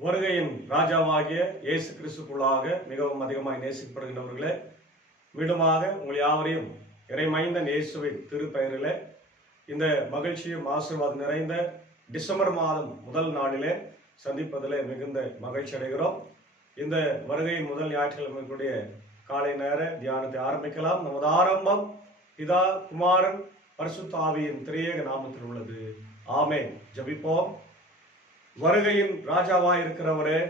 வருகையின் ராஜாவாகிய இயேசு கிறிஸ்துக்குள்ளாக மிகவும் அதிகமாய் நேசிக்கப்படுகின்றவர்களே, மீண்டுமாக உங்கள் யாவரையும் இறைமைந்தன் இயேசுவின் திருப்பெயரிலே இந்த மகிழ்ச்சியும் ஆசீர்வாதம் நிறைந்த டிசம்பர் மாதம் முதல் நாளிலே சந்திப்பதிலே மிகுந்த மகிழ்ச்சி அடைகிறோம். இந்த வருகையின் முதல் ஞாயிற்றுக்கிழமைக்குரிய காலை நேர தியானத்தை ஆரம்பிக்கலாம். நமது ஆரம்பம் பிதா, குமாரன், பரிசுத்த ஆவியின் திரியேக நாமத்தில் உள்ளது. ஆமென். ஜெபிப்போம். வருகையின் ராஜாவாய் இருக்கிறவரே,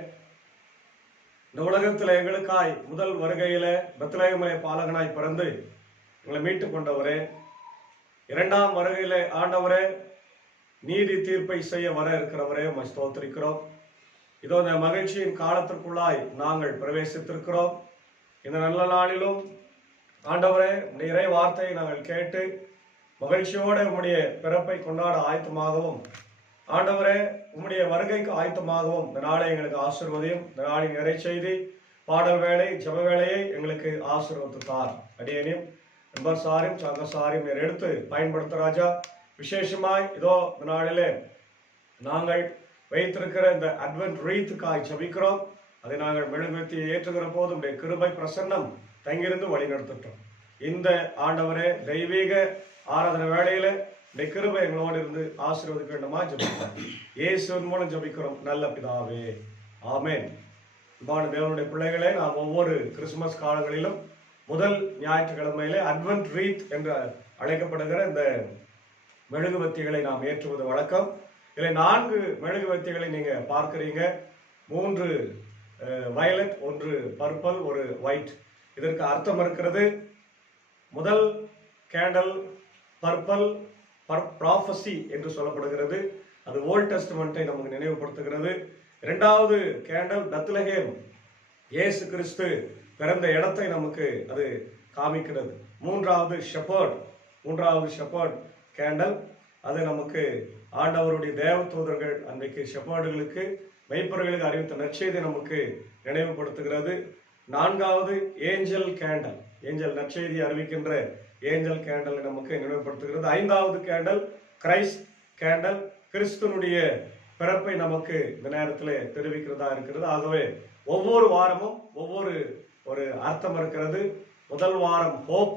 இந்த உலகத்தில் எங்களுக்காய் முதல் வருகையில பெத்லகேமிலே பாலகனாய் பிறந்து எங்களை மீட்டுக் கொண்டவரே, இரண்டாம் வருகையிலே ஆண்டவரே நீதி தீர்ப்பை செய்ய வர இருக்கிறவரே, உம்மை ஸ்தோத்திரிக்கிறோம். இதோ இந்த மகிழ்ச்சியின் காலத்திற்குள்ளாய் நாங்கள் பிரவேசித்திருக்கிறோம். இந்த நல்ல நாளிலும் ஆண்டவரே உடைய இறை வார்த்தையை நாங்கள் கேட்டு மகிழ்ச்சியோடு உம்முடைய பிறப்பை கொண்டாட ஆயத்தமாகவும், ஆண்டவரே உம்முடைய வருகைக்கு ஆயத்தமாகவும் இந்த நாளை எங்களுக்கு ஆசீர்வதியும். இந்த நாளின் இறை செய்தி, பாடல் வேலை, ஜெப வேலையை எங்களுக்கு ஆசீர்வதித்தார். அடியேனையும் நண்பர்சாரையும் சங்கசாரையும் நீர் எடுத்து பயன்படுத்த ராஜா. விசேஷமாய் இதோ இந்த நாளிலே நாங்கள் வைத்திருக்கிற இந்த அட்வென்ட் ரீத்துக்காய் ஜெபிக்கிறோம். அதை நாங்கள் மெழுகுவர்த்தி ஏற்றுகிற போது உடைய கிருபை பிரசன்னம் தங்கியிருந்து வழி நடத்திட்டோம். இந்த ஆண்டவரே தெய்வீக ஆராதனை வேளையில உடைய கிருபை எங்களோடு இருந்து ஆசீர்வதிக்க வேண்டுமா ஜெபிக்கிறோம். இயேசுவின் மூலம் ஜெபிக்கிறோம் நல்ல பிதாவே, ஆமென். அன்பான தேவனுடைய பிள்ளைகளே, நாம் ஒவ்வொரு கிறிஸ்துமஸ் காலங்களிலும் முதல் ஞாயிற்றுக்கிழமையிலே அட்வென்ட் ரீத் என்று அழைக்கப்படுகிற இந்த மெழுகுவர்த்திகளை நாம் ஏற்றுவது வழக்கம். இதில் 4 மெழுகுவர்த்திகளை நீங்க பார்க்கிறீங்க. 3 வயலட், 1 பர்பிள், 1 ஒயிட். இதற்கு அர்த்தம் இருக்கிறது. முதல் கேண்டல் பர்பிள் ப்ராஃபசி என்று சொல்லப்படுகிறது. அது ஓல்ட் டெஸ்டமென்ட்டை நமக்கு நினைவுபடுத்துகிறது. இரண்டாவது கேண்டல் பெத்லகேம், இயேசு கிறிஸ்து பிறந்த இடத்தை நமக்கு அது காமிக்கிறது. மூன்றாவது ஷெப்பர்ட் கேண்டல், அது நமக்கு ஆண்டவருடைய தேவ தூதர்கள் அன்றைக்கு ஷெப்பர்டுகளுக்கு, மெய்ப்பர்களுக்கு அறிவித்த நற்செய்தி நமக்கு நினைவுபடுத்துகிறது. 4வது ஏஞ்சல் கேண்டல், ஏஞ்சல் நற்செய்தி அறிவிக்கின்ற ஏஞ்சல் கேண்டல் நமக்கு நினைவுபடுத்துகிறது. 5வது கேண்டல் கிரைஸ்ட் கேண்டல், கிறிஸ்துனுடைய பிறப்பை நமக்கு இந்த நேரத்தில் தெரிவிக்கிறதா இருக்கிறது. ஆகவே ஒவ்வொரு வாரமும் ஒவ்வொரு ஒரு அர்த்தம் இருக்கிறது. முதல் வாரம் ஹோப்,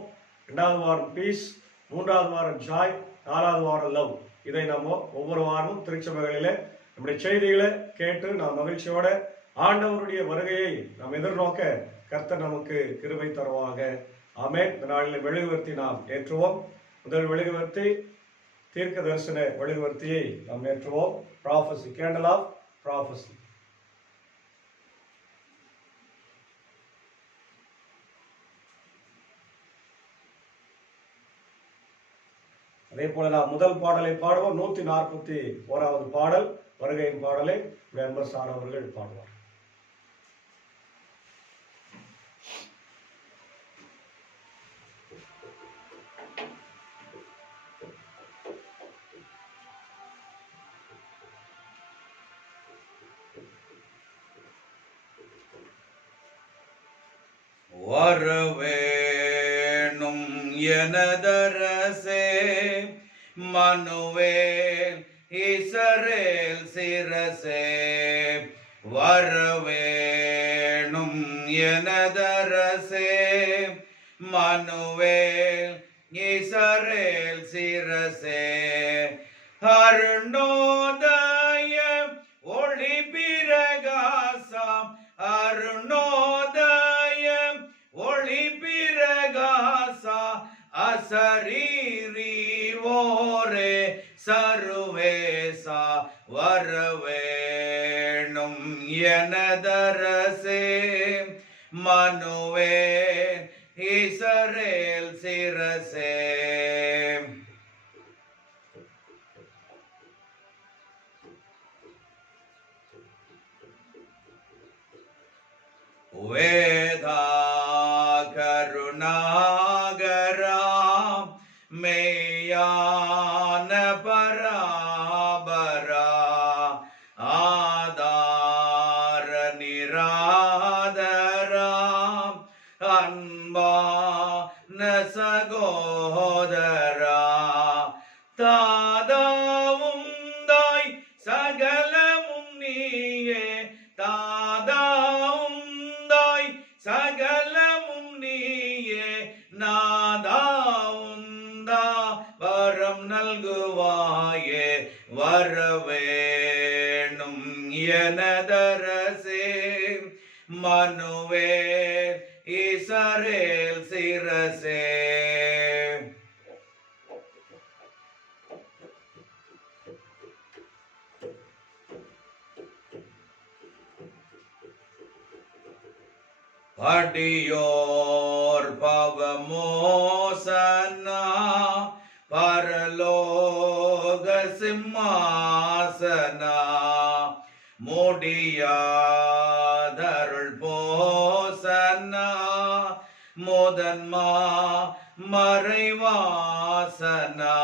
2வது வாரம் பீஸ், 3வது வாரம் ஜாய், 4வது வாரம் லவ். இதை நம்ம ஒவ்வொரு வாரமும் திருச்சபைகளிலே நம்முடைய செய்திகளை கேட்டு நாம் மகிழ்ச்சியோட ஆண்டவருடைய வருகையை நாம் எதிர்நோக்க கர்த்தர் நமக்கு கிருபை தருவாங்க. ஆமென். இந்த நாளில் மெழுகுவர்த்தி நாம் ஏற்றுவோம். முதல் மெழுகுவர்த்தி தீர்க்க தரிசன மெழுகுவர்த்தியை நாம் ஏற்றுவோம். Prophecy, candle of prophecy. அதே போல நாம் முதல் பாடலை பாடுவோம். 141வது பாடல், வருகையின் பாடலை நண்பர் சார் அவர்கள் பாடுவார். வரவேணும் எனதரசே, மனுவேல் இஸ்ரவேல் சிரசே. வரவேணும் எனதரசே, மனுவேல் இஸ்ரவேல் சிரசே. அருணோதய ஒளி பிரகாசம், அருணோதய ஒளி பிரகாசா. அசரீரி ஓரே சர்வேசா. வரவேணும் எனதரசே, மனுவேல் இஸ்ரவேல் சிரசே. வேதா கருணாகரா, மெய்யான பராபரா. ஆதார நிராதரா, அன்பான சகோதரா. தாதாவும் தாய் சகலமும் நீயே, எனதரசே மனுவேல் இஸ்ரவேல் சிரசே. அடியோர் பவமோசனா பரலோக சிம்மாசனா முடியாதருள் போசனா முதன்மா மறைவாசனா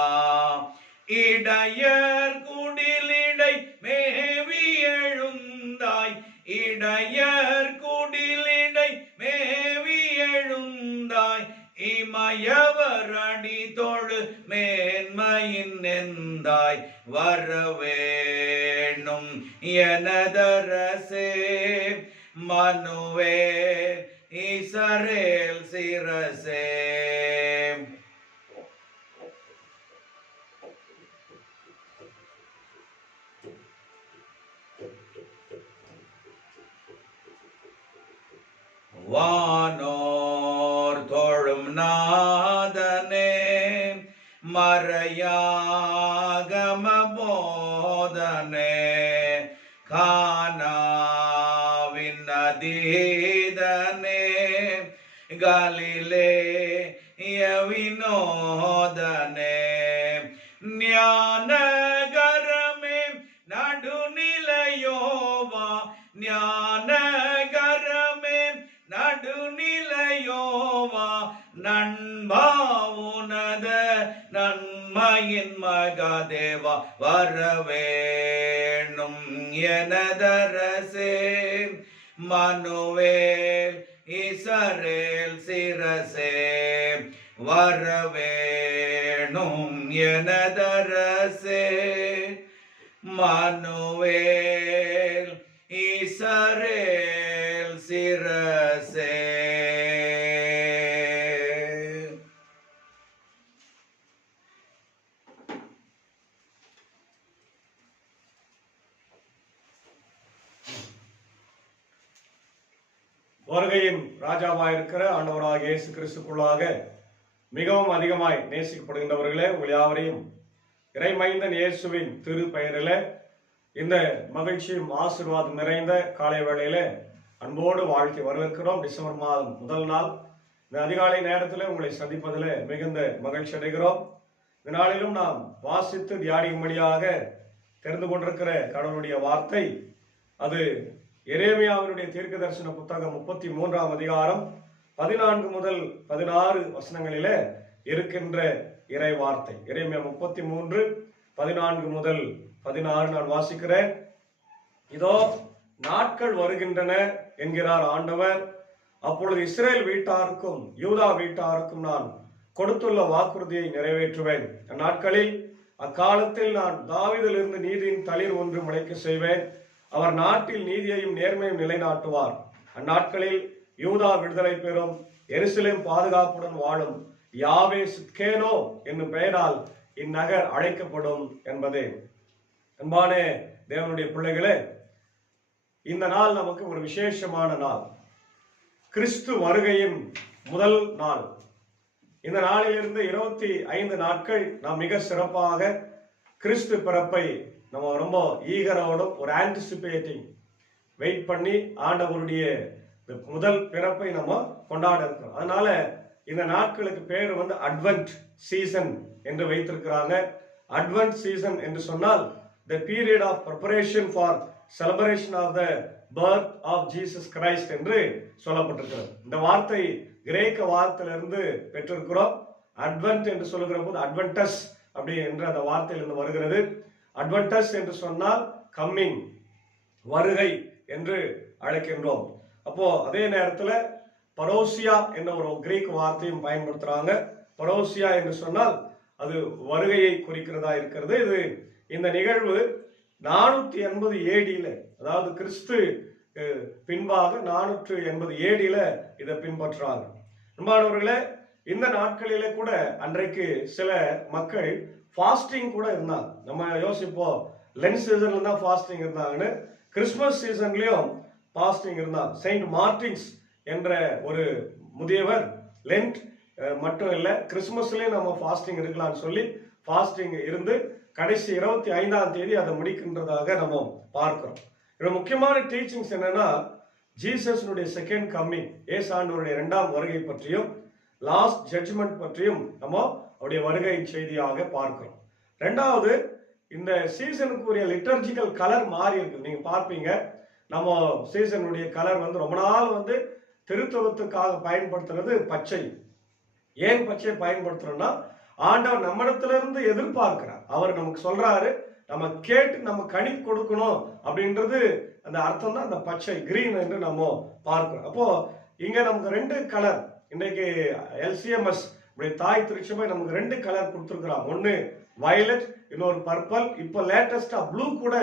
இடையர் குடிலிடை மேவி எழுந்தாய் இடையர் குடிலிடை மேவி எழுந்தாய் இமயவர் அடி தொழு மேன்மையின் நெந்தாய் வரவேணும் எனதரசே மனுவேல் இஸ்ரவேல் சிரசே. வானோர் தொழும் நாதனே மறையாகம போதனே கானாவின் அதீதனே கலிலேய வினோதனே ஞானகரமே நடுநிலையோவா ஞானகரமே நடுநிலையோவா நண்பா உனத நன்மையின் மகாதேவா வரவேணும் எனதரசே மனுவேல் இஸ்ரவேல் சிரசே வரவேணும் எனதரசே மனுவேல் இஸ்ரவேல் சிரசே. வருகையின் ராஜாவாயிருக்கிற ஆண்டவராகிய இயேசு கிறிஸ்துக்குள்ளாக மிகவும் அதிகமாய் நேசிக்கப்படுகின்றவர்களே, உங்கள் யாவரையும் இறைமைந்தன் இயேசுவின் திரு பெயரிலே இந்த மகிழ்ச்சியும் ஆசீர்வாதம் நிறைந்த காலை வேளையில அன்போடு வாழ்த்தி வரவேற்கிறோம். டிசம்பர் மாதம் முதல் நாள் இந்த அதிகாலை நேரத்தில் உங்களை சந்திப்பதில் மிகுந்த மகிழ்ச்சி அடைகிறோம். இந்த நாளிலும் நாம் வாசித்து தியானிக்கும்படியாக தெரிந்து கொண்டிருக்கிற கடவுளுடைய வார்த்தை அது எரேமியாவினுடைய தீர்க்க தரிசன புத்தகம் 33ஆம் அதிகாரம் 14 முதல் 16 வசனங்களிலே இருக்கின்ற இறை வார்த்தை. எரேமியா 33 14 முதல் 16 நான் வாசிக்கிறேன். இதோ நாட்கள் வருகின்றன என்கிறார் ஆண்டவர், அப்பொழுது இஸ்ரேல் வீட்டாருக்கும் யூதா வீட்டாருக்கும் நான் கொடுத்துள்ள வாக்குறுதியை நிறைவேற்றுவேன். அந்நாட்களில் அக்காலத்தில் நான் தாவீதிலிருந்து நீதியின் தளிர் ஒன்று முளைக்க செய்வேன். அவர் நாட்டில் நீதியையும் நேர்மையும் நிலைநாட்டுவார். அந்நாட்களில் யூதா விடுதலை பெறும், எருசலேம் பாதுகாப்புடன் வாழும். யாவே சித்கேனோ என்னும் பெயரால் இந்நகர் அழைக்கப்படும் என்பதே. அன்பான தேவனுடைய பிள்ளைகளே, இந்த நாள் நமக்கு ஒரு விசேஷமான நாள், கிறிஸ்து வருகையின் முதல் நாள். இந்த நாளிலிருந்து 25 நாட்கள் நாம் மிக சிறப்பாக கிறிஸ்து பிறப்பை நம்ம ரொம்ப ஈகரோடும் ஒரு ஆன்டிசிபேட்டிங் வெயிட் பண்ணி ஆண்டவருடைய முதல் பிறப்பை நம்ம கொண்டாட இருக்கிறோம். அதனால இந்த நாட்களுக்கு பேர் அட்வென்ட் சீசன் என்று வைத்திருக்கிறாங்க. அட்வென்ட் சீசன் என்று சொன்னால் the period of preparation for celebration of the birth of Jesus Christ என்று சொல்லப்பட்டிருக்கிறது. இந்த வார்த்தை கிரேக்க வார்த்தையிலிருந்து பெற்றிருக்கிறோம். அட்வென்ட் என்று சொல்லுகிற போது அட்வென்டஸ் அப்படி என்று அந்த வார்த்தையிலிருந்து வருகிறது. அட்வென்டஸ் என்று சொன்னால் கம்மிங், வருகை என்று அழைக்கின்றோம். அப்போ அதே நேரத்தில் பரோசியா என்ற ஒரு கிரீக் வார்த்தையும் பயன்படுத்துறாங்க. பரோசியா என்று சொன்னால் அது வருகையை குறிக்கிறதா இருக்கிறது. இது இந்த நிகழ்வு 480 ஏடியில, அதாவது கிறிஸ்து பின்பாக 480 ஏடியில இதை பின்பற்றுறாங்க. அன்பானவர்களே, இந்த நாட்களிலே கூட அன்றைக்கு சில மக்கள் ஃபாஸ்டிங் கூட இருந்தாங்க. நம்ம யோசிப்போம் லென்த் சீசன்ல தான் ஃபாஸ்டிங் இருந்தாங்கன்னு. கிறிஸ்துமஸ் சீசன்லயும் பாஸ்டிங் இருந்தார். செயின்ட் மார்டின்ஸ் என்ற ஒரு முதியவர் லென்ட் மட்டும் இல்லை, கிறிஸ்துமஸ்லயும் நம்ம ஃபாஸ்டிங் இருக்கலாம்னு சொல்லி ஃபாஸ்டிங் இருந்து கடைசி 25ஆம் தேதி அதை முடிக்கின்றதாக நம்ம பார்க்கிறோம். இதோட முக்கியமான டீச்சிங்ஸ் என்னன்னா, ஜீசஸ்னுடைய செகண்ட் கம்மிங், ஏசாண்டவருடைய 2ஆம் வருகை பற்றியும் லாஸ்ட் ஜட்ஜ்மெண்ட் பற்றியும் நம்ம அவருடைய வருகையின் செய்தியாக பார்க்கிறோம். ரெண்டாவது, இந்த சீசனுக்குரிய லிட்டர்ஜிக்கல் கலர் மாறி இருக்கு. நீங்க பார்ப்பீங்க, நம்ம சீசனுடைய கலர் வந்து ரொம்ப நாள் வந்து திருத்துவத்துக்காக பயன்படுத்துறது பச்சை. ஏன் பச்சை பயன்படுத்துறோம்னா, ஆண்டவர் நம்மிடத்திலிருந்து எதிர்பார்க்கிறார். அவர் நமக்கு சொல்றாரு, நம்ம கேட்டு நம்ம கனி கொடுக்கணும் அப்படின்றது அந்த அர்த்தம் தான் அந்த பச்சை, கிரீன் என்று நம்ம பார்க்கிறோம். அப்போ இங்க நமக்கு 2 கலர், இன்னைக்கு எல்சிஎம்எஸ் தாய் திருச்சபை நமக்கு 2 கலர் கொடுத்துருக்கிறாங்க. ஒன்னு வயலட், இன்னொரு பர்பிள், இப்ப லேட்டஸ்டா ப்ளூ கூட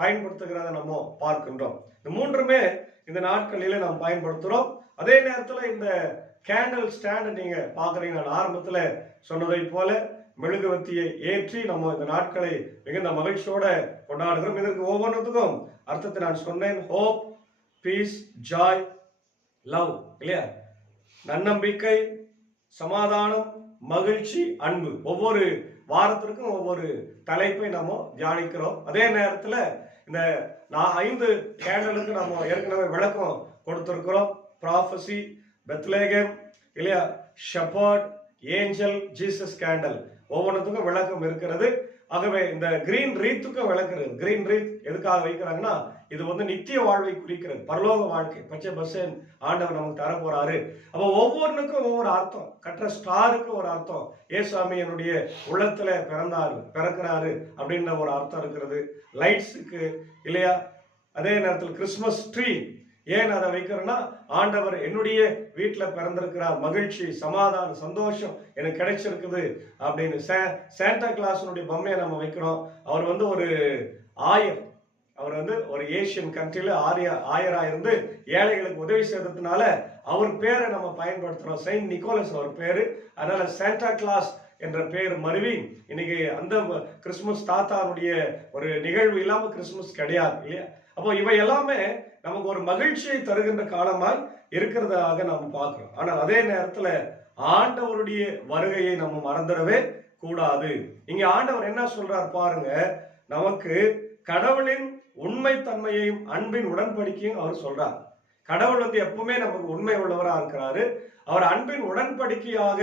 பயன்படுத்துகிறத நம்ம பார்க்கின்றோம். இந்த 3மே இந்த நாட்களில நாம் பயன்படுத்துறோம். அதே நேரத்துல இந்த கேண்டில் ஸ்டாண்ட் நீங்க பாக்குறீங்க, நான் ஆரம்பத்துல சொன்னதை போல மெழுகுவர்த்தியை ஏற்றி நம்ம இந்த நாட்களை மிகுந்த மகிழ்ச்சியோட கொண்டாடுகிறோம். இதற்கு ஒவ்வொன்றுத்துக்கும் அர்த்தத்தை நான் சொன்னேன். ஹோப், பீஸ், ஜாய், லவ், இல்லையா? நன்னம்பிக்கை, சமாதானம், மகிழ்ச்சி, அன்பு. ஒவ்வொரு வாரத்திற்கும் ஒவ்வொரு தலைப்பை நம்ம தியானிக்கிறோம். அதே நேரத்துல இந்த 5 கேண்டலுக்கு நம்ம ஏற்கனவே விளக்கம் கொடுத்திருக்கிறோம். ப்ராஃபசி, பெத்லகேம், இல்லையா, ஷெப்பர்ட், ஏஞ்சல், ஜீசஸ் கேண்டல், ஒவ்வொன்றுத்துக்கும் விளக்கம் இருக்கிறது. ஆகவே இந்த கிரீன் ரீத்துக்கும் விளக்குறது. கிரீன் ரீத் எதுக்காக வைக்கிறாங்கன்னா, இது வந்து நித்திய வாழ்வை குறிக்கிறது, பரலோக வாழ்க்கை. பச்சை பசேன் ஆண்டவர் நமக்கு தர போறாரு. அப்போ ஒவ்வொன்றுக்கும் ஒவ்வொரு அர்த்தம். கட்டுற ஸ்டாருக்கு ஒரு அர்த்தம், ஏசாமி என்னுடைய உள்ளத்துல பிறக்கிறாரு அப்படின்ற ஒரு அர்த்தம் இருக்கிறது. லைட்ஸுக்கு, இல்லையா? அதே நேரத்தில் கிறிஸ்துமஸ் ட்ரீ ஏன் அதை வைக்கிறோம்னா, ஆண்டவர் என்னுடைய வீட்டுல பிறந்திருக்கிறார், மகிழ்ச்சி, சமாதானம், சந்தோஷம் எனக்கு கிடைச்சிருக்குது அப்படின்னு. சாண்டா கிளாஸினுடைய பொம்மையை நம்ம வைக்கிறோம். அவர் வந்து ஒரு ஆயர், அவர் வந்து ஒரு ஏசியன் கண்ட்ரியில ஆயரா இருந்து ஏழைகளுக்கு உதவி செய்யறதுனால அவர் பேரை நம்ம பயன்படுத்துறோம். செயின்ட் நிக்கோலஸ் அவர் பேரு. அதனால சாண்டா கிளாஸ் என்ற பெயர் மருவி இன்னைக்கு அந்த கிறிஸ்துமஸ் தாத்தாவுடைய ஒரு நிகழ்வு இல்லாம கிறிஸ்துமஸ் கிடையாது, இல்லையா? அப்போ இவை எல்லாமே நமக்கு ஒரு மகிழ்ச்சியை தருகின்ற காலமாய் இருக்கிறதாக நாம் பார்க்கிறோம். ஆனால் அதே நேரத்துல ஆண்டவருடைய வருகையை நம்ம மறந்துடவே கூடாது. இங்க ஆண்டவர் என்ன சொல்றார் பாருங்க, நமக்கு கடவுளின் உண்மை தன்மையையும் அன்பின் உடன்படிக்கையும் அவர் சொல்றார். கடவுள் வந்து எப்பவுமே நமக்கு உண்மை உள்ளவரா இருக்கிறாரு. அவர் அன்பின் உடன்படிக்கையாக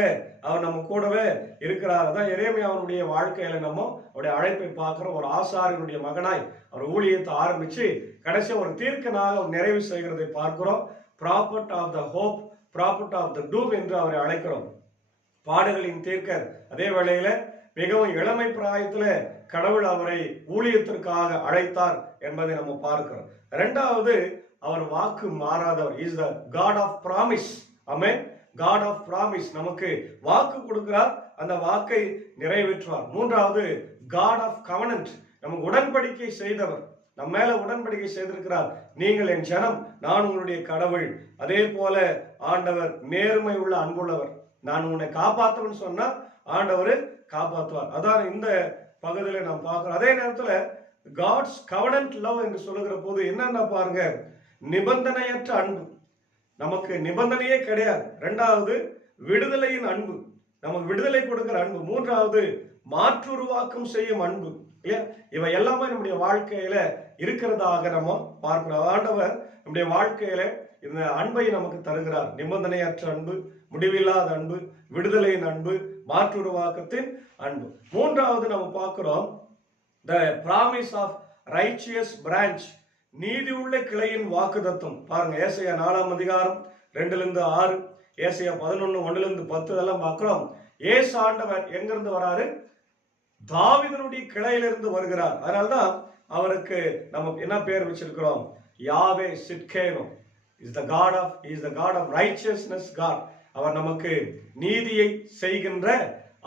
அவர் நம்ம கூடவே இருக்கிறார். அதான் எரேமியாவுடைய வாழ்க்கையில நம்ம அவருடைய அழைப்பை பார்க்கிறோம். ஒரு ஆசாரியனுடைய மகனாய் அவர் ஊழியத்தை ஆரம்பிச்சு கடைசி ஒரு தீர்க்கனாக நிறைவு செய்கிறதை பார்க்கிறோம். Prophet of the hope, prophet of the doom என்று அவரை அழைக்கிறோம். பாடுகளின் தீர்க்கர். அதே வேளையில மிகவும் இளமை பிராயத்துல கடவுள் அவரை ஊழியத்திற்காக அழைத்தார் என்பதை நம்ம பார்க்கிறோம். இரண்டாவது, அவர் வாக்கு மாறாதவர். Is the God of promise. Amen. God of promise, நமக்கு வாக்கு கொடுக்கிறார், அந்த வாக்கை நிறைவேற்றுவார். மூன்றாவது, காட் ஆஃப் கவனன்ட், நமக்கு உடன்படிக்கை செய்தவர், நம்ம மேல உடன்படிக்கை செய்திருக்கிறார். நீங்கள் என் ஜனம், நான் உங்களுடைய கடவுள். அதே போல ஆண்டவர் நேர்மை உள்ள அன்புள்ளவர். நான் உன்னை காப்பாற்றுவேன்னு சொன்னா ஆண்டவர் காப்பாற்றுவார். அதான் இந்த பகுதியில நாம் பார்க்கிறோம். அதே நேரத்துல காட்ஸ் கவனன்ட் லவ் என்று சொல்லுகிற போது என்னன்னா பாருங்க, நிபந்தனையற்ற அன்பு. நமக்கு நிபந்தனையே கிடையாது. இரண்டாவது, விடுதலையின் அன்பு, நமக்கு விடுதலை கொடுக்கிற அன்பு. மூன்றாவது, மாற்றுருவாக்கம் செய்யும் அன்பு, இல்லையா? இவை எல்லாமே நம்முடைய வாழ்க்கையில இருக்கிறதாக நம்ம பார்க்கிறோம். ஆண்டவர் நம்முடைய வாழ்க்கையில இந்த அன்பை நமக்கு தருகிறார். நிபந்தனையற்ற அன்பு, முடிவில்லாத அன்பு, விடுதலையின் அன்பு, மாற்றுருவாக்கத்தின் அன்பு. மூன்றாவது நம்ம பார்க்கிறோம், the promise of righteous branch, நீதி உள்ள கிளையின் வாக்குத்தத்தம். பாருங்க, ஏசாயா 4ஆம் அதிகாரம் 2-6, ஏசாயா 11:1-10 இதெல்லாம் பார்க்கிறோம். ஏசு ஆண்டவர் எங்கிருந்து வராரு? தாவீதினுடைய கிளையிலிருந்து வருகிறார். அதனால்தான் அவருக்கு நம்ம என்ன பேர் வச்சிருக்கிறோம்? Yahweh Tsidkenu. Is the God of righteousness God. அவர் நமக்கு நீதியை செய்கின்ற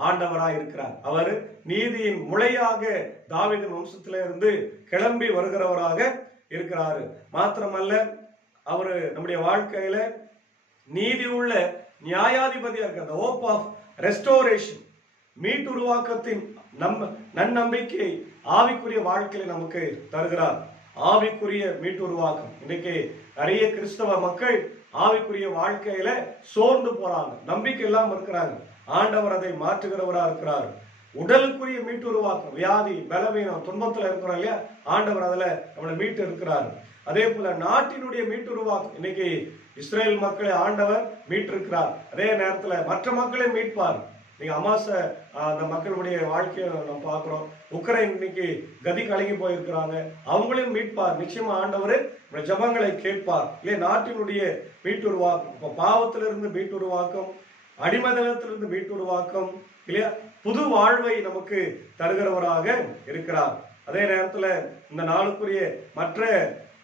ஆண்டவராய் இருக்கிறார். அவர் நீதியின் முளையாக தாவீதின் வம்சத்திலிருந்து கிளம்பி வருகிறவராக இருக்கிறாரு. மாத்திரமல்ல, அவரு நம்முடைய வாழ்க்கையில நீதி உள்ள நியாயாதிபதியா இருக்கிற ஹோப் ஆஃப் ரெஸ்டோரேஷன், மீட்டுருவாக்கத்தின் நன்னம்பிக்கை ஆவிக்குரிய வாழ்க்கையில நமக்கு தருகிறார். ஆவிக்குரிய மீட்டுருவாக்கம். இன்னைக்கு நிறைய கிறிஸ்தவ மக்கள் ஆவிக்குரிய வாழ்க்கையில சோர்ந்து போறாங்க, நம்பிக்கை இல்லாம இருக்கிறாங்க. ஆண்டவர் அதை மாற்றுகிறவரா இருக்கிறார். உடலுக்குரிய மீட்டுருவாக்கம், வியாதி, பலவீனம், துன்பத்துல இருக்கிறோம் இல்லையா, ஆண்டவர் அதுல நம்மளை மீட்டு இருக்கிறார். அதே போல நாட்டினுடைய மீட்டுருவாக்கம், இன்னைக்கு இஸ்ரேல் மக்களை ஆண்டவர் மீட்டிருக்கிறார். அதே நேரத்துல மற்ற மக்களை மீட்பார். நீங்க அந்த மக்களுடைய வாழ்க்கையை நம்ம பார்க்கிறோம். உக்ரைன் இன்னைக்கு கதி கலங்கி போயிருக்கிறாங்க, அவங்களையும் மீட்பார். நிச்சயமா ஆண்டவர் ஜபங்களை கேட்பார் இல்லையா. நாட்டினுடைய மீட்டுருவாக்கம், இப்போ பாவத்திலிருந்து மீட்டுருவாக்கம், அடிமதனத்திலிருந்து மீட்டுருவாக்கம் இல்லையா, புது வாழ்வை நமக்கு தருகிறவராக இருக்கிறார். அதே நேரத்துல இந்த நாளுக்குரிய மற்ற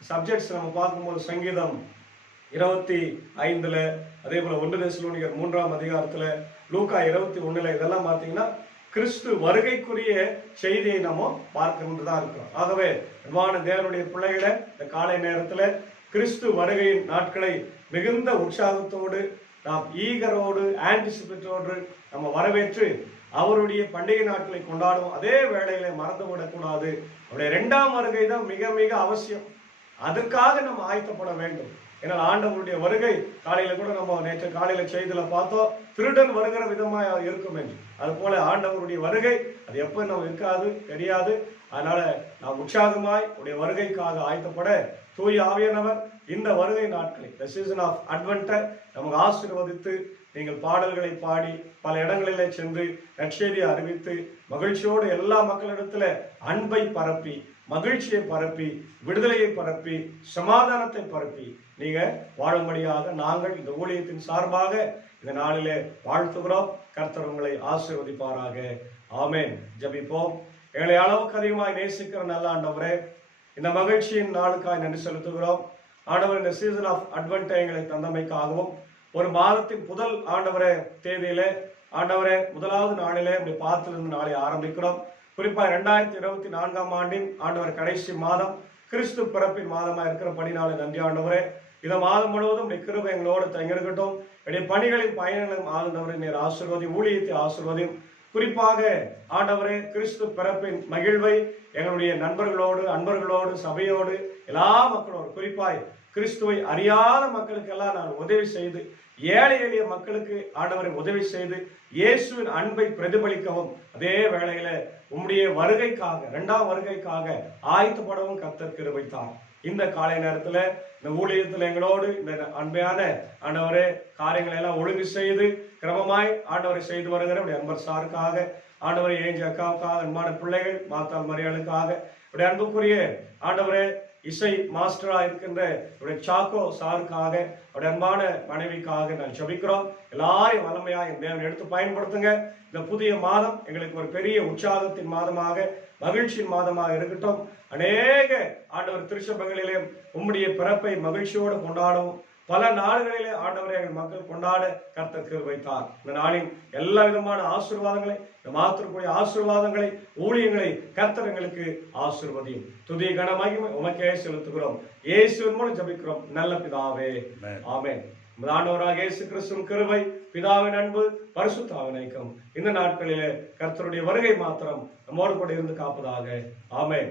சப்ஜெக்ட்ஸ் நம்ம பார்க்கும்போது சங்கீதம் 25, அதே போல 1 தெசலோனிக்கர் 3 லூக்கா 21 இதெல்லாம் பார்த்தீங்கன்னா கிறிஸ்து வருகைக்குரிய செய்தியை நம்ம பார்க்கின்றதா இருக்கிறோம். ஆகவே அன்பான தேவனுடைய பிள்ளைகளை இந்த காலை நேரத்துல கிறிஸ்து வருகையின் நாட்களை மிகுந்த உற்சாகத்தோடு நாம் ஈகரோடு ஆன்டிசிபேட்டோடு நம்ம வரவேற்று அவருடைய பண்டிகை நாட்களை கொண்டாடுவோம். அதே வேளையில மறந்து விடக்கூடாது, அவருடைய 2ஆம் வருகை தான் மிக மிக அவசியம். அதுக்காக நம்ம ஆயத்தப்பட வேண்டும். ஏன்னா ஆண்டவருடைய வருகை காலையில கூட நம்ம நேற்று காலையில செய்தியில பார்த்தோம், திருடன் வருகிற விதமா இருக்கும் என்று. அது போல ஆண்டவருடைய வருகை அது எப்ப நம்ம இருக்காது தெரியாது. அதனால நாம் உற்சாகமாய் உடைய வருகைக்காக ஆயத்தப்பட தூய ஆவியானவர் இந்த வருகை நாட்களை, the season of advent, நமக்கு ஆசீர்வதித்து நீங்கள் பாடல்களை பாடி பல இடங்களிலே சென்று நற்செய்தியை அறிவித்து மகிழ்ச்சியோடு எல்லா மக்களிடத்துல அன்பை பரப்பி, மகிழ்ச்சியை பரப்பி, விடுதலையை பரப்பி, சமாதானத்தை பரப்பி நீங்க வாழும்படியாக நாங்கள் இந்த ஊழியத்தின் சார்பாக இந்த நாளிலே வாழ்த்துகிறோம். கர்த்தர் உங்களை ஆசீர்வதிப்பாராக. ஆமென். ஜெபிப்போம். எங்களை அளவுக்கு அதிகமாய் நேசிக்கிற நல்ல ஆண்டவரே, இந்த மகிழ்ச்சியின் நாளுக்காய் நன்றி செலுத்துகிறோம். ஆண்டவர் இந்த சீசன் ஆஃப் அட்வென்ட் எங்களை தந்தமைக்காகவும், ஒரு மாதத்தின் முதல் ஆண்டவரே தேதியிலே ஆண்டவரே முதலாவது நாளிலே இப்படி பார்த்திருந்து நாளை ஆரம்பிக்கிறோம். குறிப்பாக 2024 ஆண்டின் ஆண்டவர் கடைசி மாதம், கிறிஸ்து பிறப்பின் மாதமா இருக்கிறபடினால நன்றி ஆண்டவரே. இந்த மாதம் முழுவதும் கிருபை எங்களோடு தங்கியிருக்கட்டும். என்னுடைய பணிகளின் பயணங்களும் ஆண்டவரே நீர் ஆசீர்வதி, ஊழியத்தை ஆசீர்வதியும். குறிப்பாக ஆண்டவரே கிறிஸ்து பிறப்பின் மகிழ்வை எங்களுடைய நண்பர்களோடு, அன்பர்களோடு, சபையோடு, எல்லா மக்களோடு, குறிப்பாய் கிறிஸ்துவை அறியாத மக்களுக்கெல்லாம் நான் உதவி செய்து, ஏழை எளிய மக்களுக்கு ஆண்டவரை உதவி செய்து இயேசுவின் அன்பை பிரதிபலிக்கவும், அதே வேளையில உம்முடைய வருகைக்காக, 2ஆம் வருகைக்காக ஆயத்தப்படவும் கர்த்தர் கிருபை தார். இந்த காலை நேரத்துல இந்த ஊழியத்துல எங்களோடு இந்த அன்பையான ஆண்டவரே காரியங்களை எல்லாம் ஒழுங்கு செய்து கிரமமாய் ஆண்டவரை செய்து வருகிற அன்பர் சாருக்காக, ஆண்டவரை ஏஞ்சி அக்காவுக்காக, அன்பான பிள்ளைகள் மாத்தாள் மரியாளுக்காக, அன்புக்குரிய ஆண்டவரே இசை மாஸ்டரா இருக்கின்ற சாக்கோ சாருக்காக, அன்பான மனைவிக்காக நான் ஜெபிக்கிறோம். எல்லாரையும் வல்லமையா என் தேவன் எடுத்து பயன்படுத்துங்க. இந்த புதிய மாதம் எங்களுக்கு ஒரு பெரிய உற்சாகத்தின் மாதமாக, மகிழ்ச்சியின் மாதமாக இருக்கட்டும். அநேக ஆண்டவர் திருச்சபைகளிலே உம்முடைய பிறப்பை மகிழ்ச்சியோடு கொண்டாடவும், பல நாடுகளிலே ஆண்டவரை எங்கள் மக்கள் கொண்டாட கர்த்தர் கிருபை தார். இந்த நாளின் எல்லா விதமான ஆசீர்வாதங்களை, இந்த மாத்திரக்கூடிய ஆசீர்வாதங்களை, ஊழியங்களை கர்த்தர் எங்களுக்கு ஆசீர்வதியும். துதி கன மகிமை உமக்கே செலுத்துகிறோம். இயேசுவின் மூலம் ஜெபிக்கிறோம் நல்ல பிதாவே, ஆமென். ஆண்டவராக இயேசு கிறிஸ்துவின் கிருபை, பிதாவின் அன்பு, பரிசுத்த ஆவியின் ஐக்கியம் இந்த நாட்களிலே கர்த்தருடைய வருகை மாத்திரம் நம்மோடு கூட இருந்து காப்பதாக. ஆமென்.